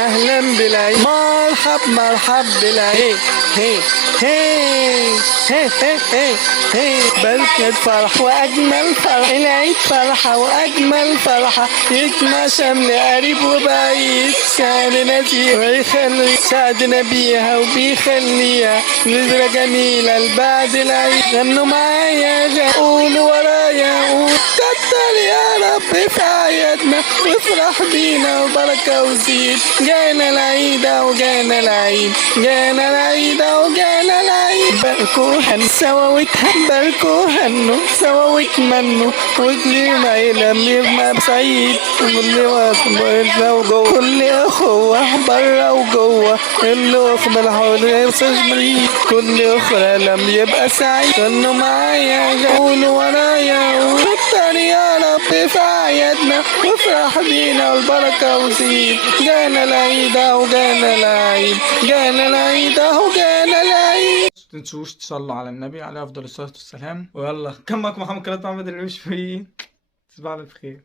أهلا بالعيد، مرحب مرحب بالعيد. هي هي هي هي هي هي بلكة فرح وأجمل فرح، العيد فرحة وأجمل فرحة، يجمع شمل قريب وبعيد، شعرنا فيه ويخلي سعدنا بيها وبيخليها نذرة جميلة لبعد العيد. غنوا معايا قولوا ورايا قول، كتر يا رب في عيادنا وافرح بينا وبركة وزيد. جانا العيد وجانا العيد، جانا العيد وجانا العيد. باركوا هن سوا وتهبركوا هنوا سوا وتمنوا، وكل ما يلم سعيد، وكل بره وجوه، كل اخوة بره وجوه، الاخ بالحول يصجري، كل اخرى لم يبقى سعيد. غنوا معايا قولوا ورايا، وكتر يا رب في عيادنا وافرح بينا والبركة وزيد. جانا العيد وجانا العيد، جانا العيد وجانا العيد. متنسوش تصلوا على النبي عليه افضل الصلاة والسلام. ويلا كان معكم محمد كلات محمد المشفي، تصبحوا على خير.